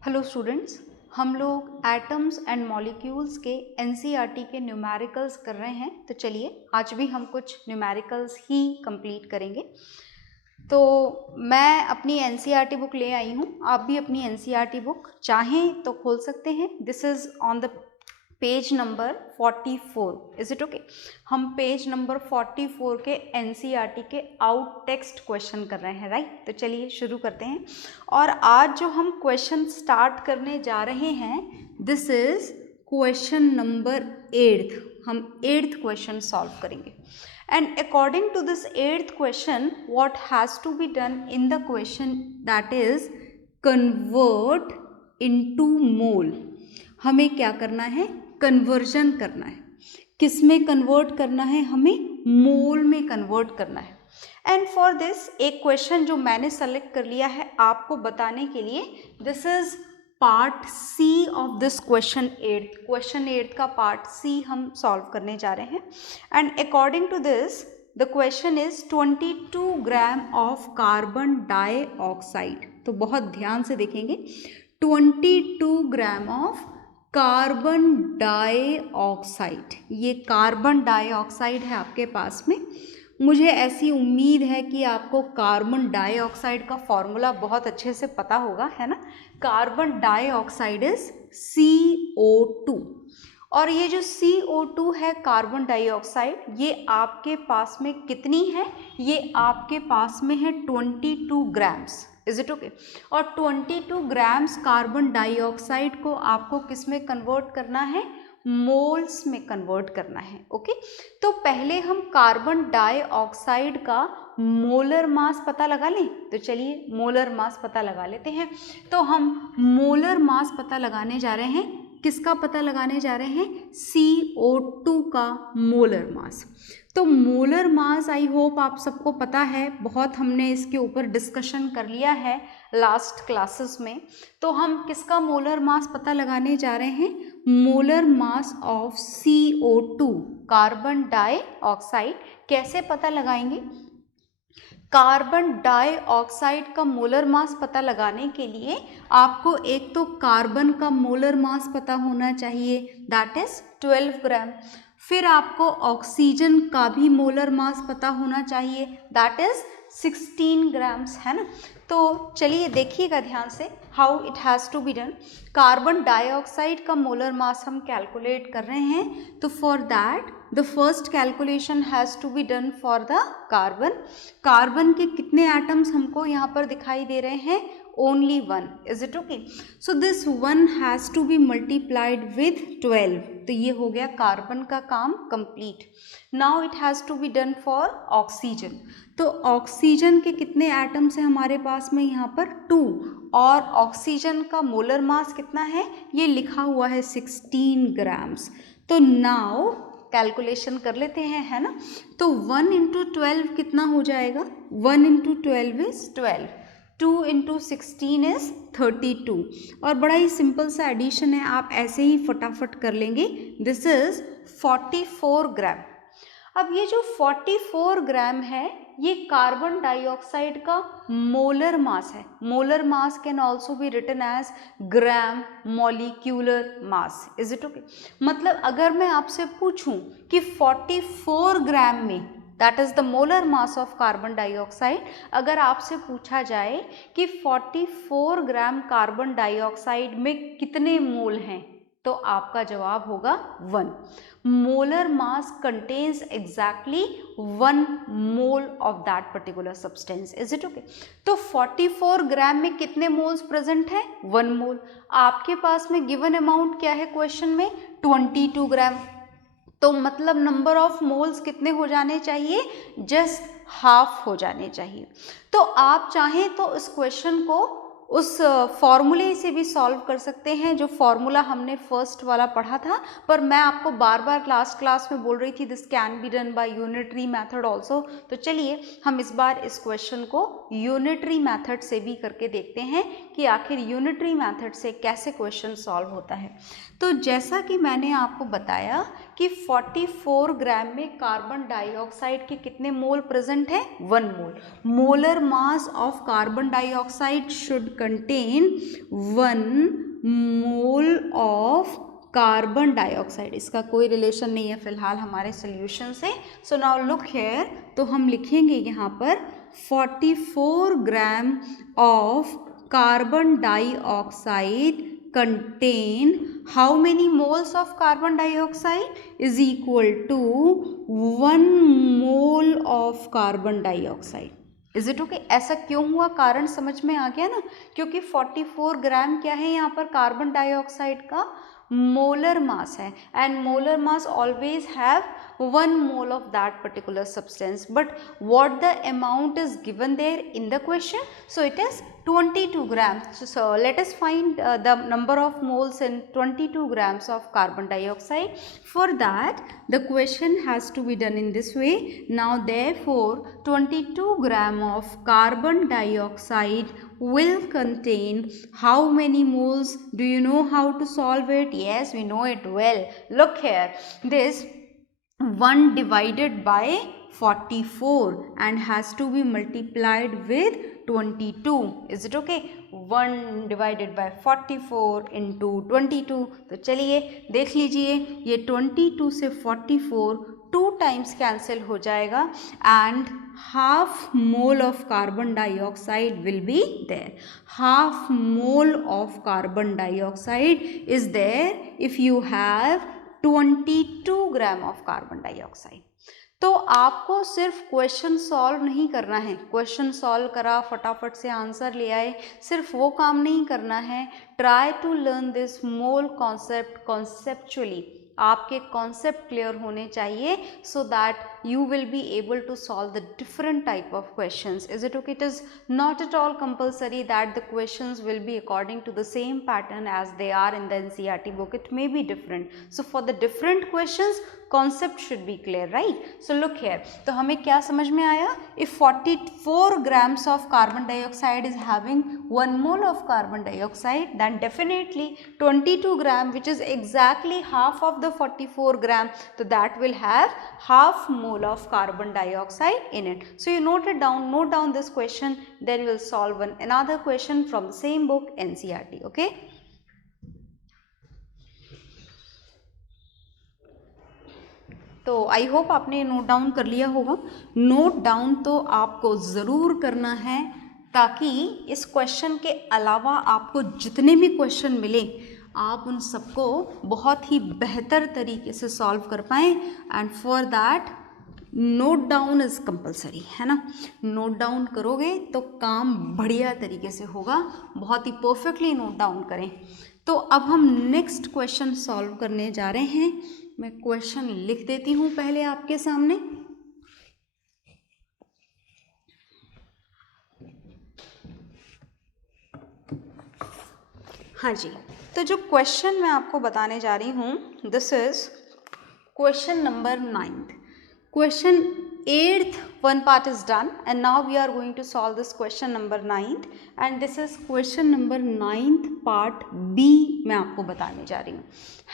Hello students, हम लोग atoms and molecules के एनसीईआरटी के न्यूमेरिकल्स कर रहे हैं। तो चलिए आज भी हम कुछ न्यूमेरिकल्स ही कंप्लीट करेंगे। तो मैं अपनी एनसीईआरटी बुक ले आई हूँ, आप भी अपनी एनसीईआरटी बुक चाहें तो खोल सकते हैं। This is on the page number 44, is it okay. हम पेज नंबर 44 के एनसीईआरटी के आउट टेक्स्ट क्वेश्चन कर रहे हैं, राइट। तो चलिए शुरू करते हैं। और आज जो हम क्वेश्चन स्टार्ट करने जा रहे हैं, दिस इज क्वेश्चन नंबर 8। हम 8th क्वेश्चन सॉल्व करेंगे। And according to this 8th question, what has to be done in the question, that is convert into mole. हमें क्या करना है? कन्वर्जन करना है। किस में कन्वर्ट करना है? हमें मोल में कन्वर्ट करना है। एंड फॉर दिस एक क्वेश्चन जो मैंने सेलेक्ट कर लिया है आपको बताने के लिए, this is part C of this question 8। Question 8 का पार्ट सी हम सॉल्व करने जा रहे हैं। And according to this the question is 22 gram of carbon dioxide. तो बहुत ध्यान से देखेंगे, 22 ग्राम ऑफ कार्बन डाइऑक्साइड। ये कार्बन डाइऑक्साइड है आपके पास में। मुझे ऐसी उम्मीद है कि आपको कार्बन डाइऑक्साइड का फॉर्मूला बहुत अच्छे से पता होगा, है ना। Carbon dioxide is CO2। और ये जो CO2 है, कार्बन डाइऑक्साइड, ये आपके पास में कितनी है? ये आपके पास में है 22 ग्राम्स, इज इट ओके। और 22 ग्राम्स कार्बन डाइऑक्साइड को आपको किस में कन्वर्ट करना है? मोल्स में कन्वर्ट करना है, ओके। तो पहले हम कार्बन डाइऑक्साइड का मोलर मास पता लगा लें। तो चलिए मोलर मास पता लगा लेते हैं। तो हम मोलर मास पता लगाने जा रहे हैं। किसका पता लगाने जा रहे हैं? CO2 का मोलर मास। तो मोलर मास आई होप आप सबको पता है, बहुत हमने इसके ऊपर डिस्कशन कर लिया है लास्ट क्लासेस में। तो हम किसका मोलर मास पता लगाने जा रहे हैं? Molar mass of CO2, carbon dioxide. कैसे पता लगाएंगे? कार्बन डाइऑक्साइड का मोलर मास पता लगाने के लिए आपको एक तो कार्बन का मोलर मास पता होना चाहिए, दैट इज 12 ग्राम। फिर आपको ऑक्सीजन का भी मोलर मास पता होना चाहिए, दैट इज 16 ग्राम्स, है ना। तो चलिए देखिएगा ध्यान से how it has to be done. Carbon dioxide का मोलर मास हम कैलकुलेट कर रहे हैं। तो for that the first calculation has to be done for the carbon. Carbon के कितने एटम्स हमको यहाँ पर दिखाई दे रहे हैं? Only 1, is it okay. So this 1 has to be multiplied with 12। तो ये हो गया कार्बन का काम complete. Now it has to be done for oxygen. तो ऑक्सीजन के कितने एटम्स हैं हमारे पास में? यहाँ पर 2। और ऑक्सीजन का मोलर मास कितना है? ये लिखा हुआ है 16 ग्राम्स। तो नाउ कैलकुलेशन कर लेते हैं, है ना। तो 1 × 12 कितना हो जाएगा? 1 × 12 इज 12, 2 × 16 इज 32। और बड़ा ही सिंपल सा एडिशन है, आप ऐसे ही फटाफट कर लेंगे। This is 44 gram. अब ये जो 44 ग्राम है, ये कार्बन डाइऑक्साइड का मोलर मास है। Molar mass can also be written as gram molecular mass, is it okay. मतलब अगर मैं आपसे पूछूं कि 44 ग्राम में, that is the molar mass of carbon dioxide, अगर आपसे पूछा जाए कि 44 ग्राम कार्बन डाइऑक्साइड में कितने मोल हैं, तो आपका जवाब होगा 1। Molar mass contains exactly 1 mole of that particular substance, is it okay. तो 44 ग्राम में कितने मोल्स प्रेजेंट है? 1 मोल। आपके पास में गिवन अमाउंट क्या है क्वेश्चन में? 22 ग्राम। तो मतलब नंबर ऑफ मोल्स कितने हो जाने चाहिए? जस्ट हाफ हो जाने चाहिए। तो आप चाहें तो इस क्वेश्चन को उस फॉर्मूले से भी सॉल्व कर सकते हैं जो फॉर्मूला हमने फर्स्ट वाला पढ़ा था। पर मैं आपको बार बार लास्ट क्लास में बोल रही थी this can be done by unitary method also. तो चलिए हम इस बार इस क्वेश्चन को यूनिटरी मेथड से भी करके देखते हैं कि आखिर यूनिटरी मेथड से कैसे क्वेश्चन सॉल्व होता है। तो जैसा कि मैंने आपको बताया कि 44 ग्राम में कार्बन डाइऑक्साइड के कितने मोल प्रेजेंट है? 1 mole. Molar mass of carbon dioxide should contain 1 mole of carbon dioxide. इसका कोई रिलेशन नहीं है फिलहाल हमारे सोल्यूशन से। सो नाउ लुक हियर, तो हम लिखेंगे यहाँ पर 44 ग्राम of carbon dioxide contain how many moles of carbon dioxide is equal to 1 mole of carbon dioxide. Is it okay? ऐसा क्यों हुआ, कारण समझ में आ गया ना, क्योंकि 44 ग्राम क्या है यहाँ पर कार्बन डाइऑक्साइड का मोलर मास है, and molar mass always have 1 mole of that particular substance, but what the amount is given there in the question, so it is 22 grams. So let us find the number of moles in 22 grams of carbon dioxide. For that the question has to be done in this way. Now therefore 22 gram of carbon dioxide will contain how many moles? Do you know how to solve it? Yes, we know it well. Look here, this 1 divided by 44 and has to be multiplied with 22. Is it okay? 1 divided by 44 into 22. तो चलिए देख लीजिए, ये 22 से 44 2 times cancel हो जाएगा and half mole of carbon dioxide will be there. Half mole of carbon dioxide is there if you have 22 gram of carbon dioxide. तो आपको सिर्फ क्वेश्चन सॉल्व नहीं करना है, क्वेश्चन सॉल्व करा फटाफट से आंसर ले आए, सिर्फ वो काम नहीं करना है। Try to learn this mole concept conceptually. आपके कॉन्सेप्ट क्लियर होने चाहिए so that you will be able to solve the different type of questions. Is it okay? It is not at all compulsory that the questions will be according to the same pattern as they are in the NCERT book. It may be different. So for the different questions, concept should be clear, right? So look here. तो हमें क्या समझ में आया? If 44 grams of carbon dioxide is having 1 mole of carbon dioxide, then definitely 22 gram, which is exactly half of the 44 gram, so that will have half mole of carbon dioxide in it. So you note it down, note down this question, then we will solve another question from the same book NCERT. Okay? तो I hope आपने note down कर लिया होगा। Note down तो आपको ज़रूर करना है ताकि इस क्वेश्चन के अलावा आपको जितने भी क्वेश्चन मिले आप उन सबको बहुत ही बेहतर तरीके से सॉल्व कर पाएँ, and for that note down is compulsory, है ना। नोट डाउन करोगे तो काम बढ़िया तरीके से होगा, बहुत ही परफेक्टली नोट डाउन करें। तो अब हम नेक्स्ट क्वेश्चन सॉल्व करने जा रहे हैं। मैं क्वेश्चन लिख देती हूँ पहले आपके सामने। हाँ जी, तो जो क्वेश्चन मैं आपको बताने जा रही हूँ, this is question number 9th. Question 8th one part is done and now we are going to solve this question number 9th, and this is question number 9th part B मैं आपको बताने जा रही हूँ,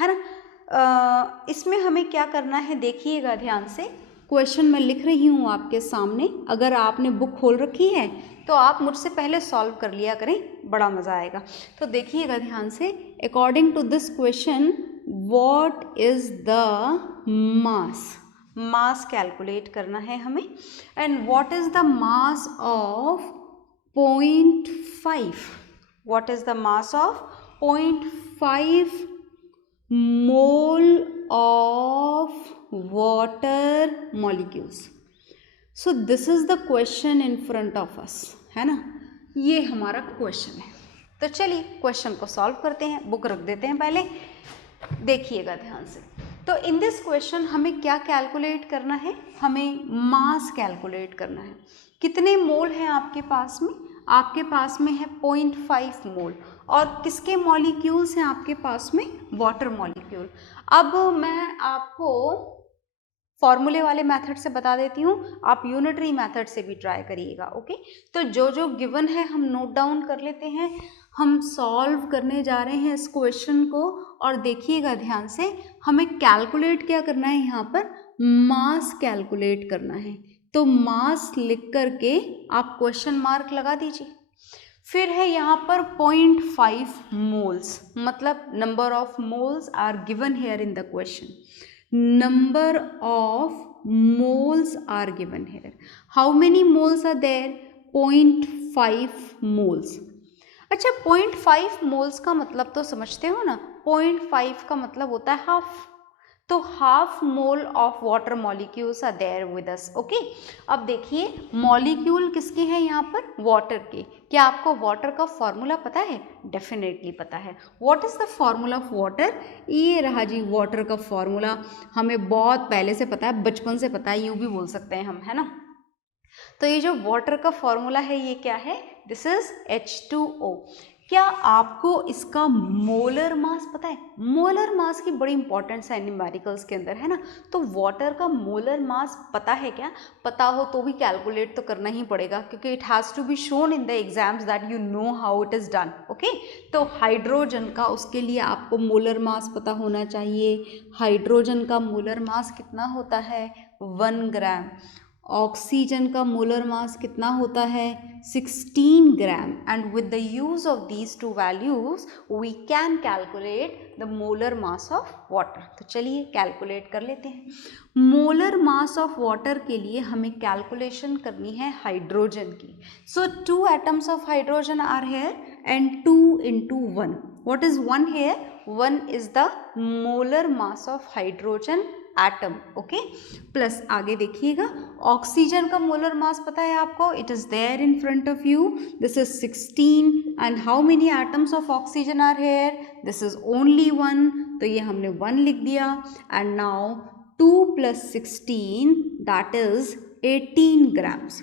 है ना। इसमें हमें क्या करना है देखिएगा ध्यान से। क्वेश्चन मैं लिख रही हूँ आपके सामने, अगर आपने बुक खोल रखी है तो आप मुझसे पहले सॉल्व कर लिया करें, बड़ा मज़ा आएगा। तो देखिएगा ध्यान से। According to this question, what is the mass, mass calculate करना है हमें, and what is the mass of 0.5, what is the mass of 0.5 mole of water molecules. So this is the question in front of us, है ना, ये हमारा question है। तो चलिए क्वेश्चन को सॉल्व करते हैं, बुक रख देते हैं पहले, देखिएगा ध्यान से। तो इन दिस क्वेश्चन हमें क्या कैलकुलेट करना है, हमें मास कैलकुलेट करना है। कितने मोल हैं आपके पास में? आपके पास में है 0.5 मोल, और किसके मॉलिक्यूल्स हैं आपके पास में? Water molecule. अब मैं आपको फॉर्मूले वाले मेथड से बता देती हूँ, आप यूनिटरी मेथड से भी ट्राई करिएगा। ओके, तो जो जो गिवन है हम नोट डाउन कर लेते हैं। हम सॉल्व करने जा रहे हैं इस क्वेश्चन को, और देखिएगा ध्यान से, हमें कैलकुलेट क्या करना है, यहाँ पर मास कैलकुलेट करना है। तो मास लिख करके आप क्वेश्चन मार्क लगा दीजिए। फिर है यहाँ पर 0.5 मोल्स, मतलब number of moles are given here in the question. Number of moles are given here. How many moles are there? 0.5 moles. अच्छा, 0.5 मोल्स का मतलब तो समझते हो ना, 0.5 का मतलब होता है हाफ। तो half mole of water molecules are there with us. Okay, अब देखिए मॉलिक्यूल किसके हैं यहाँ पर? वाटर के। क्या आपको वाटर का फॉर्मूला पता है? डेफिनेटली पता है। What is the formula of water? ये रहा जी वाटर का फॉर्मूला, हमें बहुत पहले से पता है, बचपन से पता है, यूँ भी बोल सकते हैं हम, है ना। तो ये जो वाटर का फॉर्मूला है ये क्या है? This is H2O। क्या आपको इसका मोलर मास पता है? मोलर मास की बड़ी इंपॉर्टेंस है न्यूमेरिकल्स के अंदर, है ना। तो वाटर का मोलर मास पता है क्या? पता हो तो भी कैलकुलेट तो करना ही पड़ेगा, क्योंकि it has to be shown in the exams that you know how it is done. Okay, तो हाइड्रोजन का, उसके लिए आपको मोलर मास पता होना चाहिए। हाइड्रोजन का मोलर मास कितना होता है? 1 ग्राम। ऑक्सीजन का मोलर मास कितना होता है? 16 gram. And with the use of these two values we can calculate the molar mass of water. तो चलिए कैलकुलेट कर लेते हैं। मोलर मास ऑफ वाटर के लिए हमें कैलकुलेशन करनी है हाइड्रोजन की। So 2 atoms of hydrogen are here and 2 into 1. What is 1 here? 1 is the molar mass of hydrogen atom. Okay, plus आगे देखिएगा ऑक्सीजन का मोलर मास पता है आपको? It is there in front of you. This is 16 and how many atoms of oxygen are here? This is only 1। तो ये हमने 1 लिख दिया। And now 2 + 16 that is 18 grams.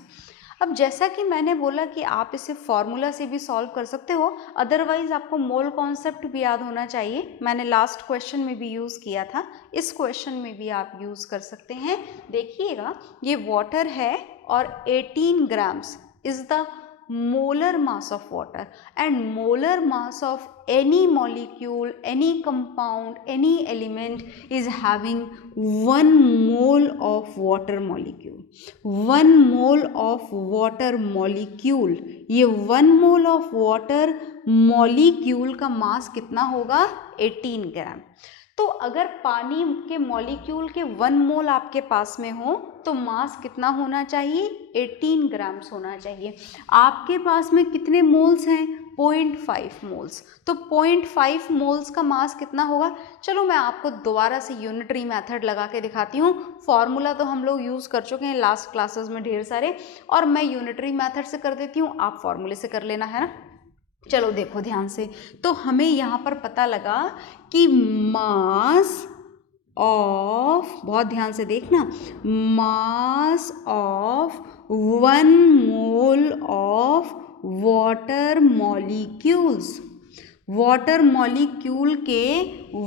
अब जैसा कि मैंने बोला कि आप इसे फॉर्मूला से भी सॉल्व कर सकते हो, अदरवाइज आपको मोल कॉन्सेप्ट भी याद होना चाहिए। मैंने लास्ट क्वेश्चन में भी यूज़ किया था, इस क्वेश्चन में भी आप यूज़ कर सकते हैं। देखिएगा ये वाटर है और 18 grams is the molar mass of water, and molar mass of any molecule, any compound, any element is having 1 mole of water molecule. 1 mole of water molecule, ये 1 mole of water molecule का mass कितना होगा? 18 ग्राम। तो अगर पानी के molecule के 1 मोल आपके पास में हो तो मास कितना होना चाहिए? 18 ग्राम्स होना चाहिए। आपके पास में कितने मोल्स हैं? 0.5 मोल्स। तो 0.5 मोल्स का मास कितना होगा? चलो मैं आपको दोबारा से यूनिटरी मेथड लगा के दिखाती हूँ। फॉर्मूला तो हम लोग यूज़ कर चुके हैं लास्ट क्लासेस में ढेर सारे, और मैं यूनिटरी मेथड से कर देती हूँ, आप फॉर्मूले से कर लेना, है ना। चलो देखो ध्यान से, तो हमें यहाँ पर पता लगा कि मास ऑफ, बहुत ध्यान से देखना, mass of 1 mole of water molecules, water molecule के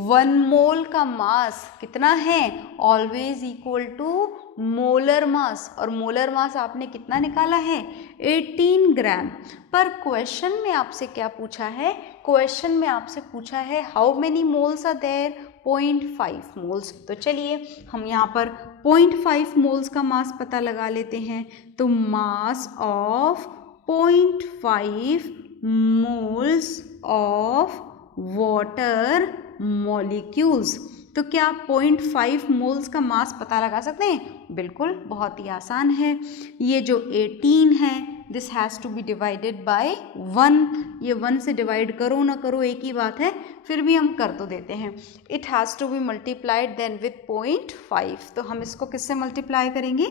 1 मोल का मास कितना है? Always equal to molar mass, और मोलर मास आपने कितना निकाला है? 18 ग्राम। पर क्वेश्चन में आपसे क्या पूछा है? क्वेश्चन में आपसे पूछा है how many moles are there? 0.5 moles. तो चलिए हम यहाँ पर 0.5 मोल्स का मास पता लगा लेते हैं। तो मास of 0.5 moles of water molecules. तो क्या आप 0.5 मोल्स का मास पता लगा सकते हैं? बिल्कुल, बहुत ही आसान है। ये जो 18 है this has to be divided by 1। ये 1 से डिवाइड करो ना करो एक ही बात है, फिर भी हम कर तो देते हैं। It has to be multiplied then with 0.5। तो हम इसको किससे मल्टीप्लाई करेंगे?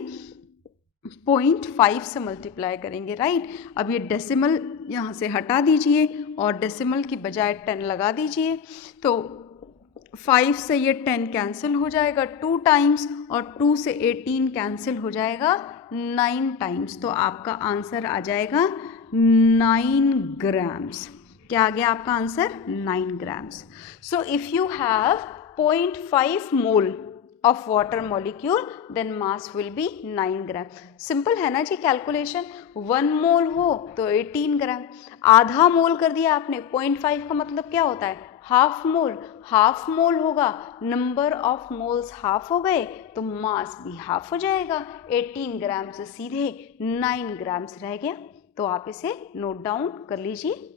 0.5 से मल्टीप्लाई करेंगे, राइट। अब ये डेसिमल यहाँ से हटा दीजिए और डेसिमल की बजाय 10 लगा दीजिए। तो 5 से ये 10 कैंसिल हो जाएगा 2 टाइम्स, और 2 से 18 कैंसिल हो जाएगा 9 टाइम्स। तो आपका आंसर आ जाएगा 9 ग्राम्स। क्या आ गया आपका answer? 9 grams. So if you have 0.5 mole of water molecule, then mass will be 9 gram. Simple है ना जी कैलकुलेशन। 1 मोल हो तो 18 ग्राम, आधा मोल कर दिया आपने, 0.5 का मतलब क्या होता है, हाफ मोल। हाफ मोल होगा, नंबर ऑफ मोल्स हाफ हो गए तो मास भी हाफ हो जाएगा। 18 ग्राम से सीधे 9 ग्राम्स रह गया। तो आप इसे नोट डाउन कर लीजिए।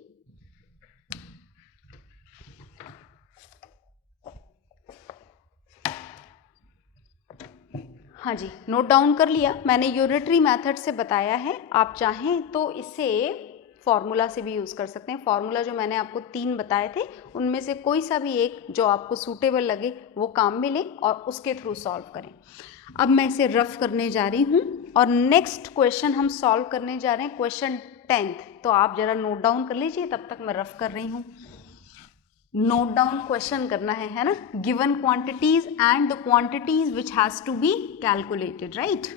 हाँ जी, नोट डाउन कर लिया। मैंने यूनिटरी मेथड से बताया है, आप चाहें तो इसे फॉर्मूला से भी यूज़ कर सकते हैं। फॉर्मूला जो मैंने आपको 3 बताए थे उनमें से कोई सा भी एक जो आपको सूटेबल लगे वो काम में लें और उसके थ्रू सॉल्व करें। अब मैं इसे रफ करने जा रही हूँ और नेक्स्ट क्वेश्चन हम सॉल्व करने जा रहे हैं, क्वेश्चन 10th। तो आप ज़रा नोट डाउन कर लीजिए, तब तक मैं रफ कर रही हूँ। नोट डाउन क्वेश्चन करना है ना। Given quantities and the quantities which has to be calculated, right.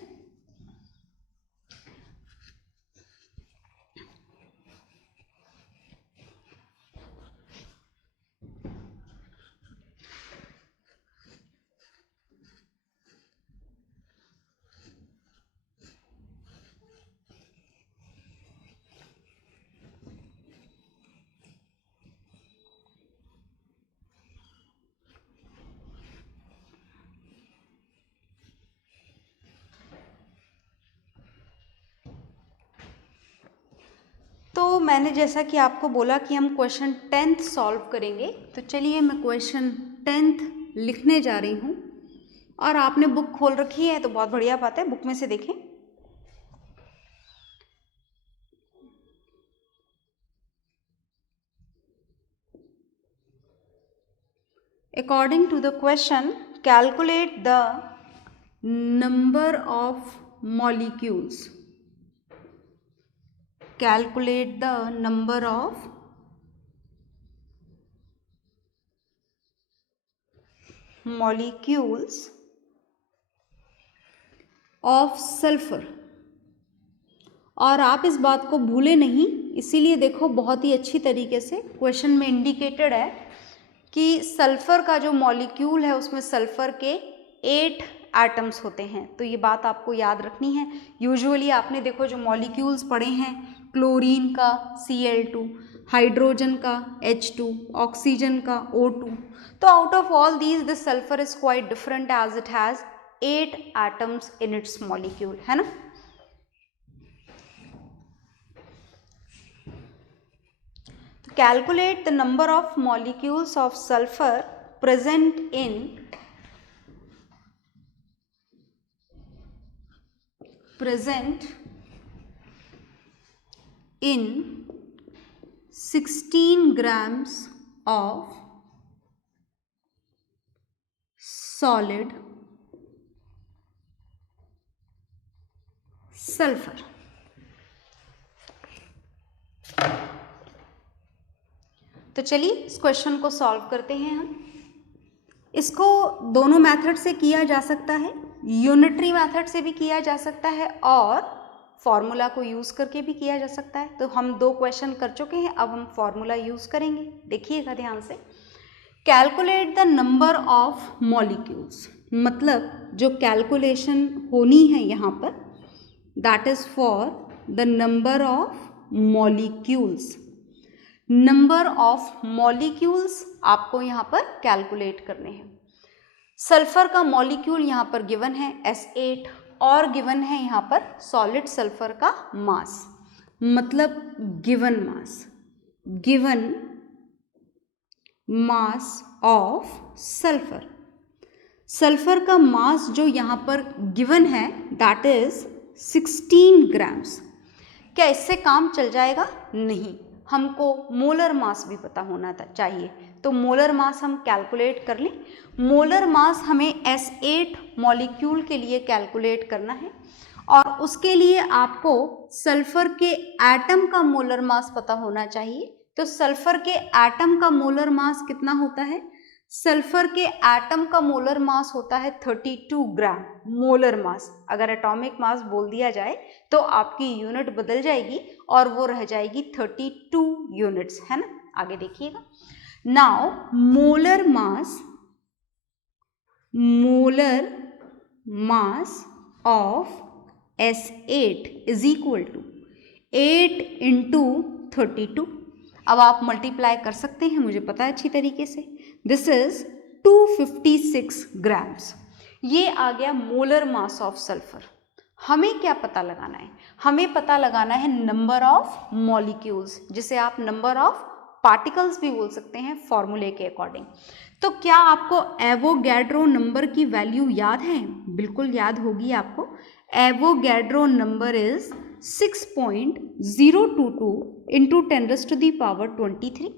तो मैंने जैसा कि आपको बोला कि हम क्वेश्चन 10th सॉल्व करेंगे, तो चलिए मैं क्वेश्चन 10th लिखने जा रही हूँ। और आपने बुक खोल रखी है तो बहुत बढ़िया बात है, बुक में से देखें। According to the question, calculate the number of molecules. Calculate the number of molecules of sulfur। और आप इस बात को भूले नहीं, इसीलिए देखो बहुत ही अच्छी तरीके से क्वेश्चन में इंडिकेटेड है कि सल्फर का जो मॉलिक्यूल है उसमें सल्फर के 8 एटम्स होते हैं। तो ये बात आपको याद रखनी है। यूजुअली आपने देखो जो मॉलिक्यूल्स पढ़े हैं, क्लोरीन का Cl2, हाइड्रोजन का H2, ऑक्सीजन का O2। तो out of all these this sulphur is quite different as it has 8 atoms in its molecule, है ना। Calculate the number of molecules of sulfur present in 16 grams of solid sulfur। तो चलिए इस question को solve करते हैं हम। इसको दोनों मेथड से किया जा सकता है, यूनिटरी मेथड से भी किया जा सकता है और फॉर्मूला को यूज़ करके भी किया जा सकता है। तो हम 2 क्वेश्चन कर चुके हैं, अब हम फॉर्मूला यूज़ करेंगे। देखिएगा ध्यान से। Calculate the number of molecules, मतलब जो कैलकुलेशन होनी है यहाँ पर, that is for the number of molecules. Number of molecules आपको यहाँ पर कैलकुलेट करने हैं। सल्फर का मॉलिक्यूल यहाँ पर गिवन है S8 और गिवन है यहाँ पर सॉलिड सल्फर का मास, मतलब given mass, given mass of sulphur. Sulphur का मास जो यहाँ पर गिवन है दैट इज 16 ग्राम्स। क्या इससे काम चल जाएगा? नहीं, हमको मोलर मास भी पता होना चाहिए। तो मोलर मास हम कैलकुलेट कर लें। मोलर मास हमें S8 मॉलिक्यूल के लिए कैलकुलेट करना है और उसके लिए आपको सल्फर के एटम का मोलर मास पता होना चाहिए। तो सल्फर के एटम का मोलर मास कितना होता है? सल्फर के एटम का मोलर मास होता है 32 ग्राम मोलर मास। अगर एटॉमिक मास बोल दिया जाए तो आपकी यूनिट बदल जाएगी और वो रह जाएगी 32 यूनिट्स, है ना। आगे देखिएगा। Now molar mass molar mass of S8 is equal to 8 into 32। अब आप मल्टीप्लाई कर सकते हैं, मुझे पता है अच्छी तरीके से। This is 256 grams. ये आ गया मोलर मास ऑफ सल्फर। हमें क्या पता लगाना है? हमें पता लगाना है नंबर ऑफ मॉलिक्यूल्स, जिसे आप नंबर ऑफ पार्टिकल्स भी बोल सकते हैं फॉर्मूले के अकॉर्डिंग। तो क्या आपको एवोगैड्रो नंबर की वैल्यू याद है? बिल्कुल याद होगी आपको। Avogadro number is 6.022 into 10⁻23।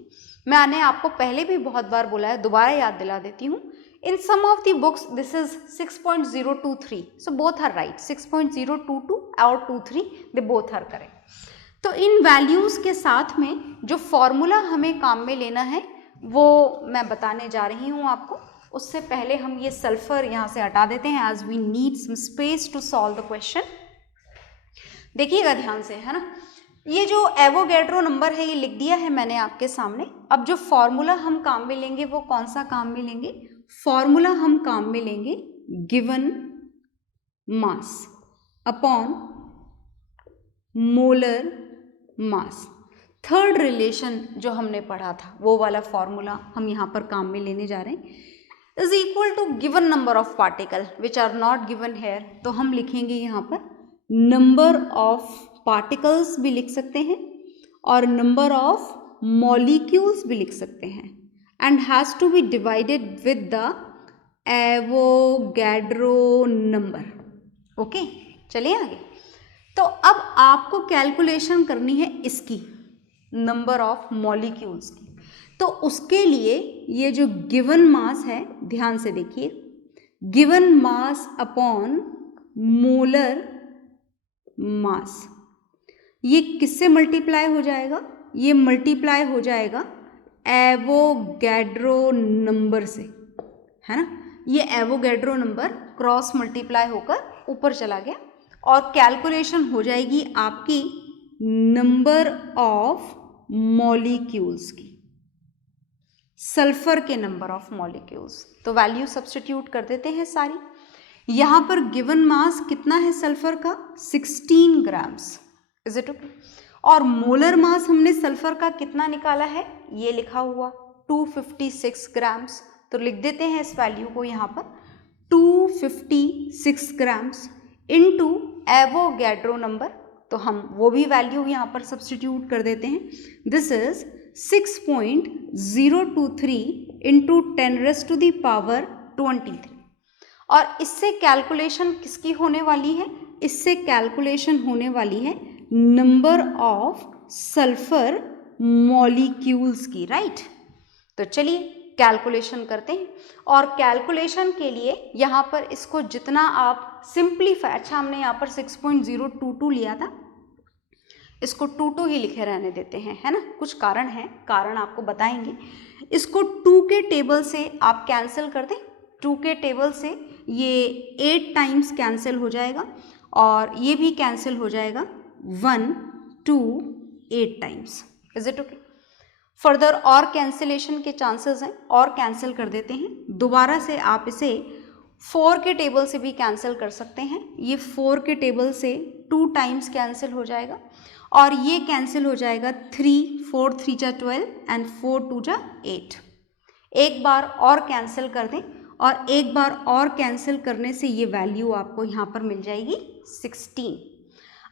मैंने आपको पहले भी बहुत बार बोला है, दोबारा याद दिला देती हूँ। In some of the books this is 6.023, so both are right, 6.022 और 23 they both are correct। तो इन वैल्यूज़ के साथ में जो फॉर्मूला हमें काम में लेना है वो मैं बताने जा रही हूँ आपको। उससे पहले हम ये सल्फर यहाँ से हटा देते हैं as we need some space to solve the question। देखिएगा ध्यान से, है ना। ये जो एवोगैड्रो नंबर है ये लिख दिया है मैंने आपके सामने। अब जो फॉर्मूला हम काम में लेंगे वो कौन सा काम में लेंगे? फॉर्मूला हम काम में लेंगे given mass upon molar mass. Third relation जो हमने पढ़ा था वो वाला फॉर्मूला हम यहाँ पर काम में लेने जा रहे हैं, is equal to given number of particle which are not given here. तो हम लिखेंगे यहाँ पर नंबर ऑफ पार्टिकल्स भी लिख सकते हैं और नंबर ऑफ मॉलिक्यूल्स भी लिख सकते हैं, and has to be divided with the Avogadro number। Okay, चलिए आगे। तो अब आपको कैलकुलेशन करनी है इसकी, नंबर ऑफ मॉलिक्यूल्स की। तो उसके लिए ये जो गिवन मास है, ध्यान से देखिए, given mass upon molar mass, ये किससे मल्टीप्लाई हो जाएगा? ये मल्टीप्लाई हो जाएगा एवोगैड्रो नंबर से, है ना। ये एवोगैड्रो नंबर क्रॉस मल्टीप्लाई होकर ऊपर चला गया और कैलकुलेशन हो जाएगी आपकी नंबर ऑफ मॉलिक्यूल्स की, सल्फर के नंबर ऑफ मॉलिक्यूल्स। तो वैल्यू सब्स्टिट्यूट कर देते हैं सारी। यहाँ पर गिवन मास कितना है सल्फर का? 16 ग्राम्स। Is it okay? और मोलर मास हमने सल्फर का कितना निकाला है? ये लिखा हुआ 256 ग्राम्स। तो लिख देते हैं इस वैल्यू को यहाँ पर 256 ग्राम्स इनटू एवोगैड्रो नंबर। तो हम वो भी वैल्यू यहाँ पर सब्स्टिट्यूट कर देते हैं। This is 6.023 into 10⁻23। और इससे कैलकुलेशन किसकी होने वाली है? इससे कैलकुलेशन होने वाली है नंबर ऑफ सल्फर मॉलिक्यूल्स की, राइट। तो चलिए कैलकुलेशन करते हैं। और कैलकुलेशन के लिए यहाँ पर इसको जितना आप सिंप्लीफाई, अच्छा हमने यहाँ पर 6.022 लिया था, इसको 22 ही लिखे रहने देते हैं, है ना। कुछ कारण है, कारण आपको बताएंगे। इसको 2 के टेबल से आप कैंसिल कर दें। 2 के टेबल से ये 8 टाइम्स कैंसिल हो जाएगा और ये भी कैंसिल हो जाएगा 1 2 8 times. Is it okay? Further और कैंसिलेशन के चांसेस हैं और कैंसिल कर देते हैं। दोबारा से आप इसे 4 के टेबल से भी कैंसिल कर सकते हैं। ये 4 के टेबल से 2 टाइम्स कैंसिल हो जाएगा और ये कैंसिल हो जाएगा 3 4 3 जा 12 एंड 4 2 जा 8। एक बार और कैंसिल कर दें और एक बार और कैंसिल करने से ये वैल्यू आपको यहाँ पर मिल जाएगी 16।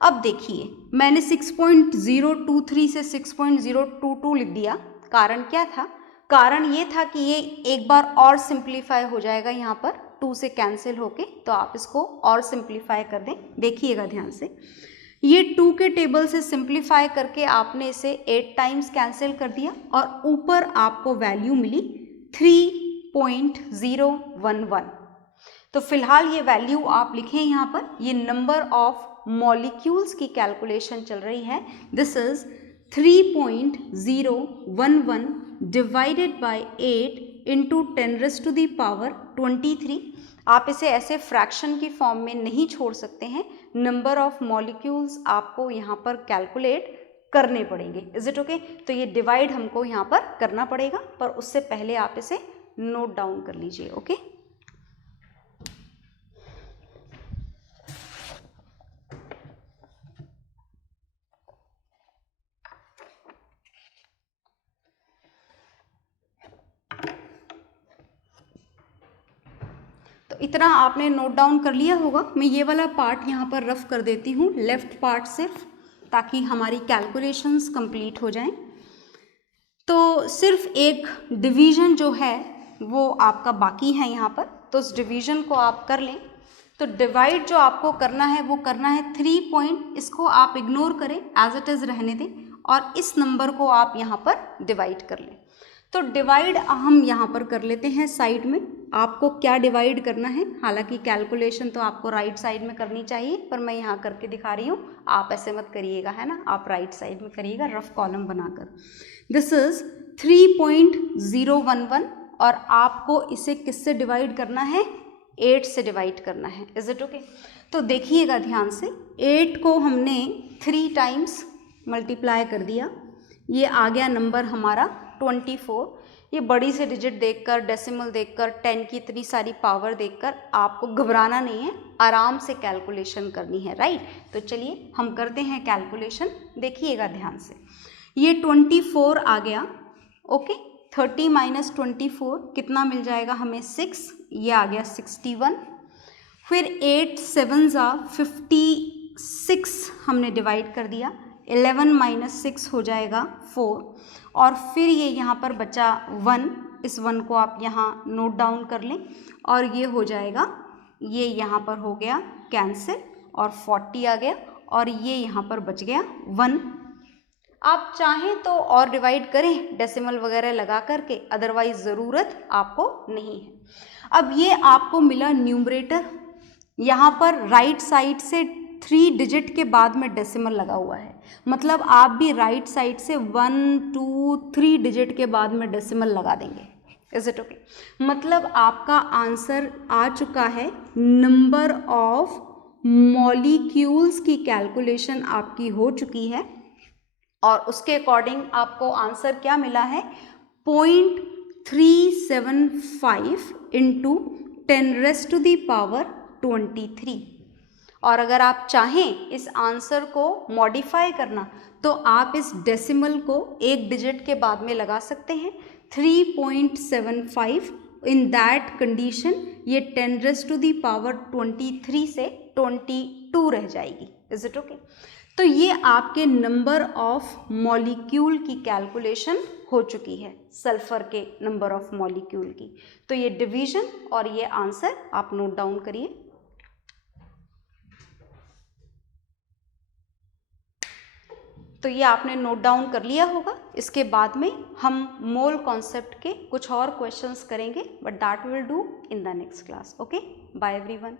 अब देखिए मैंने 6.023 से 6.022 लिख दिया। कारण क्या था? कारण ये था कि ये एक बार और सिंप्लीफाई हो जाएगा यहाँ पर 2 से कैंसिल होके, तो आप इसको और सिंप्लीफाई कर दें। देखिएगा ध्यान से, ये 2 के टेबल से सिंप्लीफाई करके आपने इसे 8 टाइम्स कैंसिल कर दिया और ऊपर आपको वैल्यू मिली 3.011। तो फिलहाल ये वैल्यू आप लिखें यहाँ पर। ये नंबर ऑफ मॉलिक्यूल्स की कैलकुलेशन चल रही है। This is 3.011 divided by 8 into 10⁻23। आप इसे ऐसे फ्रैक्शन की फॉर्म में नहीं छोड़ सकते हैं। नंबर ऑफ मॉलिक्यूल्स आपको यहाँ पर कैलकुलेट करने पड़ेंगे। Is it okay? तो ये डिवाइड हमको यहाँ पर करना पड़ेगा, पर उससे पहले आप इसे नोट डाउन कर लीजिए। ओके इतना आपने नोट डाउन कर लिया होगा। मैं ये वाला पार्ट यहाँ पर रफ कर देती हूँ, लेफ्ट पार्ट सिर्फ, ताकि हमारी कैलकुलेशंस कंप्लीट हो जाएं। तो सिर्फ एक डिवीज़न जो है वो आपका बाकी है यहाँ पर, तो उस डिवीज़न को आप कर लें। तो डिवाइड जो आपको करना है वो करना है 3 पॉइंट, इसको आप इग्नोर करें, एज इट इज़ रहने दें, और इस नंबर को आप यहाँ पर डिवाइड कर लें। तो डिवाइड हम यहाँ पर कर लेते हैं साइड में। आपको क्या डिवाइड करना है, हालांकि कैलकुलेशन तो आपको राइट साइड में करनी चाहिए, पर मैं यहाँ करके दिखा रही हूँ, आप ऐसे मत करिएगा, है ना, आप राइट साइड में करिएगा रफ कॉलम बनाकर। दिस इज 3.011 और आपको इसे किससे डिवाइड करना है, 8 से डिवाइड करना है। Is it okay? तो देखिएगा ध्यान से, 8 को हमने 3 टाइम्स मल्टीप्लाई कर दिया, ये आ गया नंबर हमारा 24। ये बड़ी से डिजिट देखकर, डेसिमल देखकर, 10 की इतनी सारी पावर देखकर आपको घबराना नहीं है, आराम से कैलकुलेशन करनी है, राइट। तो चलिए हम करते हैं कैलकुलेशन, देखिएगा ध्यान से। ये 24 आ गया, ओके। 30 माइनस 24 कितना मिल जाएगा हमें, 6, ये आ गया 61। फिर 8 7 56 हमने डिवाइड कर दिया, 11 माइनस 6 हो जाएगा 4, और फिर ये यहाँ पर बचा 1, इस 1 को आप यहाँ नोट डाउन कर लें, और ये हो जाएगा, ये यहाँ पर हो गया कैंसिल, और 40 आ गया, और ये यहाँ पर बच गया 1। आप चाहें तो और डिवाइड करें डेसिमल वगैरह लगा करके, अदरवाइज ज़रूरत आपको नहीं है। अब ये आपको मिला न्यूमरेटर, यहाँ पर राइट साइड से 3 डिजिट के बाद में डेसिमल लगा हुआ है, मतलब आप भी राइट साइड से 1 2 3 डिजिट के बाद में डेसिमल लगा देंगे। Is it okay? मतलब आपका आंसर आ चुका है, नंबर ऑफ मॉलिक्यूल्स की कैलकुलेशन आपकी हो चुकी है, और उसके अकॉर्डिंग आपको आंसर क्या मिला है, 0.375 इंटू 10⁻23। और अगर आप चाहें इस आंसर को मॉडिफाई करना, तो आप इस डेसिमल को एक डिजिट के बाद में लगा सकते हैं, 3.75। इन दैट कंडीशन ये 10⁻23 से 22 रह जाएगी। Is it okay? तो ये आपके नंबर ऑफ मॉलिक्यूल की कैलकुलेशन हो चुकी है, सल्फर के नंबर ऑफ मॉलिक्यूल की। तो ये डिवीजन और ये आंसर आप नोट डाउन करिए। तो ये आपने नोट डाउन कर लिया होगा। इसके बाद में हम मोल कॉन्सेप्ट के कुछ और क्वेश्चंस करेंगे, but that will do in the next class. Okay, bye everyone.